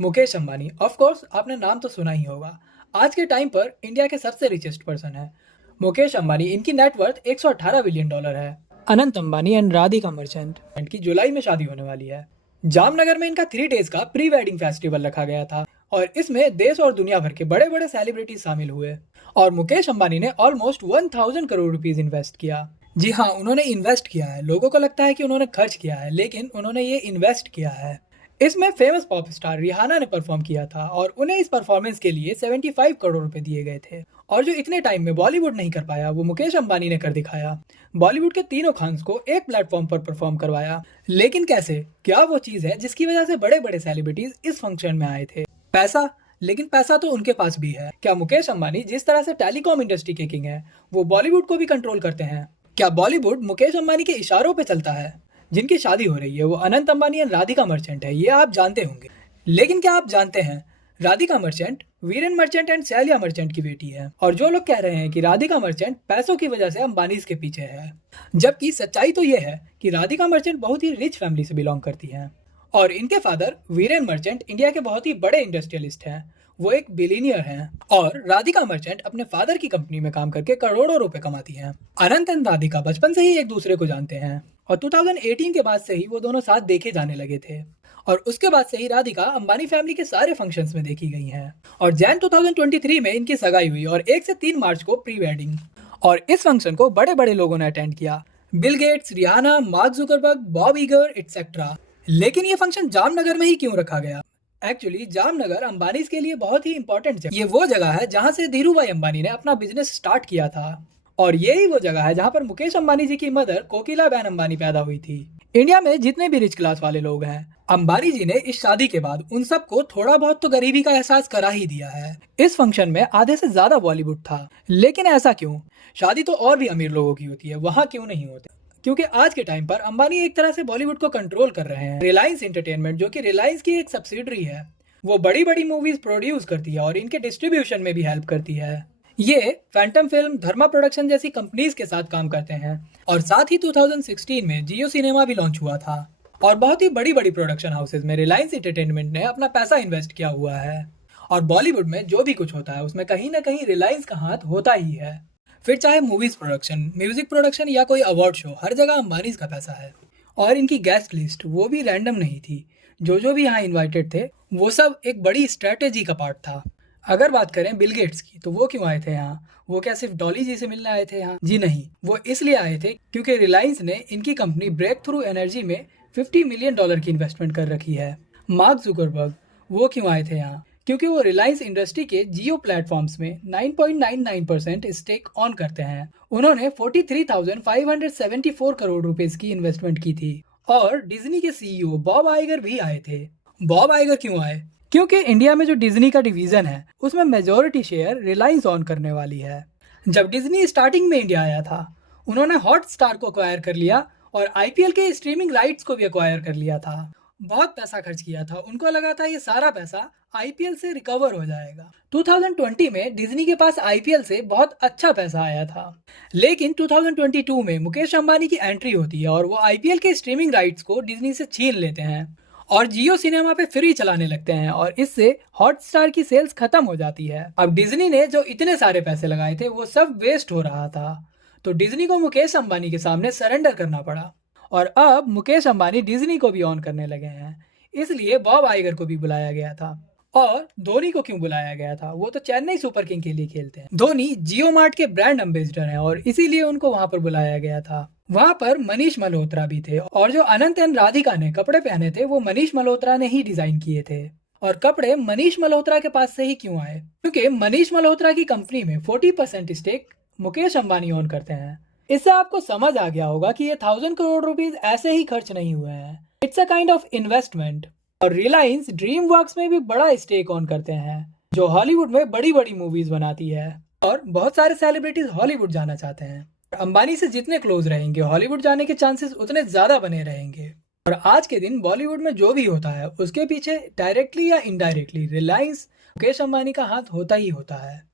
Mukesh Ambani of course आपने नाम तो सुना ही होगा। आज के टाइम पर इंडिया के सबसे रिचेस्ट पर्सन है मुकेश अंबानी। इनकी नेटवर्थ 118 बिलियन डॉलर है। अनंत अंबानी एंड राधिका मर्चेंट की जुलाई में शादी होने वाली है। जामनगर में इनका 3 डेज का प्री वेडिंग फेस्टिवल रखा गया था और इसमें देश और दुनिया भर के बड़े बड़े सेलिब्रिटी शामिल हुए। और मुकेश अंबानी ने ऑलमोस्ट 1000 करोड़ रुपीज इन्वेस्ट किया। जी हाँ, उन्होंने इन्वेस्ट किया है। लोगों को लगता है कि उन्होंने खर्च किया है, लेकिन उन्होंने ये इन्वेस्ट किया है। इसमें फेमस पॉप स्टार रिहाना ने परफॉर्म किया था और उन्हें इस परफॉर्मेंस के लिए 75 करोड़ रुपए दिए गए थे। और जो इतने टाइम में बॉलीवुड नहीं कर पाया, वो मुकेश अंबानी ने कर दिखाया। बॉलीवुड के तीनों खान्स को एक प्लेटफॉर्म पर परफॉर्म करवाया। लेकिन कैसे? क्या वो चीज है जिसकी वजह से बड़े बड़े सेलिब्रिटीज इस फंक्शन में आए थे? पैसा। लेकिन पैसा तो उनके पास भी है। क्या मुकेश अंबानी जिस तरह से टेलीकॉम इंडस्ट्री के किंग है, वो बॉलीवुड को भी कंट्रोल करते हैं? क्या बॉलीवुड मुकेश अंबानी के इशारों पे चलता है? जिनकी शादी हो रही है वो अनंत अंबानी और राधिका मर्चेंट है, ये आप जानते होंगे। लेकिन क्या आप जानते हैं राधिका मर्चेंट वीरेन मर्चेंट एंड सैलिया मर्चेंट की बेटी है। और जो लोग कह रहे हैं कि राधिका मर्चेंट पैसों की वजह से अंबानी के पीछे है, जबकि सच्चाई तो ये है कि राधिका मर्चेंट बहुत ही रिच फैमिली से बिलोंग करती हैं। और इनके फादर वीरेन मर्चेंट इंडिया के बहुत ही बड़े इंडस्ट्रियलिस्ट हैं। वो एक बिलीनियर हैं। और राधिका मर्चेंट अपने फादर की कंपनी में काम करके करोड़ों रुपए कमाती हैं। अनंत एंड राधिका बचपन से ही एक दूसरे को जानते हैं और 2018 के बाद से ही वो दोनों साथ देखे जाने लगे थे। और उसके बाद से ही राधिका अंबानी फैमिली के सारे फंक्शंस में देखी गई हैं। और जैन 2023 में इनकी सगाई हुई और 1 से 3 मार्च को प्री वेडिंग। और इस फंक्शन को बड़े बड़े लोगों ने अटेंड किया। Bill Gates, Rihanna, Mark Zuckerberg, Bob Iger etcetera. लेकिन ये फंक्शन जामनगर में ही क्यों रखा गया? एक्चुअली जामनगर अंबानी के लिए बहुत ही इंपॉर्टेंट जगह। ये वो जगह है जहाँ से धीरूभाई अंबानी ने अपना बिजनेस स्टार्ट किया था। और यही वो जगह है जहाँ पर मुकेश अंबानी जी की मदर कोकिला बेन अंबानी पैदा हुई थी। इंडिया में जितने भी रिच क्लास वाले लोग हैं, अंबानी जी ने इस शादी के बाद उन सबको थोड़ा बहुत तो गरीबी का एहसास करा ही दिया है। इस फंक्शन में आधे से ज्यादा बॉलीवुड था। लेकिन ऐसा क्यों? शादी तो और भी अमीर लोगों की होती है, वहाँ क्यों नहीं होते? क्योंकि आज के टाइम पर अंबानी एक तरह से बॉलीवुड को कंट्रोल कर रहे हैं। रिलायंस एंटरटेनमेंट, जो कि रिलायंस की एक सब्सिडरी है, वो बड़ी बड़ी मूवीज प्रोड्यूस करती है और इनके डिस्ट्रीब्यूशन में भी हेल्प करती है। ये फैंटम फिल्म, धर्मा प्रोडक्शन जैसी कंपनीज के साथ काम करते हैं। और साथ ही 2016 में जियो सिनेमा भी लॉन्च हुआ था। और बहुत ही बड़ी बड़ी प्रोडक्शन हाउसेज में रिलायंस एंटरटेनमेंट ने अपना पैसा इन्वेस्ट किया हुआ है। और बॉलीवुड में जो भी कुछ होता है उसमें कहीं ना कहीं रिलायंस का हाथ होता ही है। फिर चाहे मूवीज प्रोडक्शन, म्यूजिक प्रोडक्शन या कोई अवार्ड शो, हर जगह अंबानी का पैसा है। और इनकी गेस्ट लिस्ट वो भी रैंडम नहीं थी। जो भी यहाँ इन्वाइटेड थे वो सब एक बड़ी स्ट्रेटेजी का पार्ट था। अगर बात करें बिल गेट्स की, तो वो क्यों आए थे यहाँ? वो क्या सिर्फ डॉली जी से मिलने आए थे यहाँ? जी नहीं, वो इसलिए आए थे क्योंकि रिलायंस ने इनकी कंपनी ब्रेक थ्रू एनर्जी में $50 मिलियन की इन्वेस्टमेंट कर रखी है। मार्क जुकरबर्ग वो क्यों आए थे यहाँ? क्योंकि वो रिलायंस इंडस्ट्री के जियो प्लेटफॉर्म्स में 9.99% स्टेक ऑन करते हैं। उन्होंने 43,574 करोड़ रुपीस की इन्वेस्टमेंट की थी। और डिज्नी के सीईओ बॉब आइगर भी आए थे। बॉब आइगर क्यों आए? क्योंकि इंडिया में जो डिज्नी का डिवीजन है उसमें मेजोरिटी शेयर रिलायंस ऑन करने वाली है। जब डिज्नी स्टार्टिंग में इंडिया आया था, उन्होंने हॉटस्टार को अक्वायर कर लिया और आईपीएल के स्ट्रीमिंग राइट्स को भी अक्वायर कर लिया था। बहुत पैसा खर्च किया था। उनको लगा था ये सारा पैसा आईपीएल से रिकवर हो जाएगा। 2020 में डिज्नी के पास आईपीएल से बहुत अच्छा पैसा आया था। लेकिन 2022 में मुकेश अंबानी की एंट्री होती है और वो आईपीएल के स्ट्रीमिंग राइट्स को डिज्नी से छीन लेते हैं और जियो सिनेमा पे फ्री चलाने लगते हैं। और इससे हॉटस्टार की सेल्स खत्म हो जाती है। अब डिज्नी ने जो इतने सारे पैसे लगाए थे वो सब वेस्ट हो रहा था। तो डिज्नी को मुकेश अंबानी के सामने सरेंडर करना पड़ा। और अब मुकेश अंबानी डिज्नी को भी ऑन करने लगे हैं। इसलिए बॉब आइगर को भी बुलाया गया था। और धोनी को क्यों बुलाया गया था? वो तो चेन्नई सुपर किंग के लिए खेलते हैं। धोनी जियो मार्ट के ब्रांड एम्बेसडर हैं और इसीलिए उनको वहां पर बुलाया गया था। वहां पर मनीष मल्होत्रा भी थे। और जो अनंत एंड राधिका ने कपड़े पहने थे वो मनीष मल्होत्रा ने ही डिजाइन किए थे। और कपड़े मनीष मल्होत्रा के पास से ही क्यों आए? क्योंकि मनीष मल्होत्रा की कंपनी में 40% स्टेक मुकेश अंबानी ओन करते हैं। इससे आपको समझ आ गया होगा कि ये 1000 करोड़ रुपीज ऐसे ही खर्च नहीं हुए हैं। It's a kind of investment. और रिलायंस ड्रीम वर्क्स में भी बड़ा स्टेक ऑन करते हैं, जो हॉलीवुड में बड़ी बड़ी मूवीज बनाती है। और बहुत सारे सेलिब्रिटीज हॉलीवुड जाना चाहते हैं। अंबानी से जितने क्लोज रहेंगे हॉलीवुड जाने के चांसेस उतने ज्यादा बने रहेंगे। और आज के दिन बॉलीवुड में जो भी होता है उसके पीछे डायरेक्टली या इनडायरेक्टली रिलायंस, मुकेश अंबानी का हाथ होता ही होता है।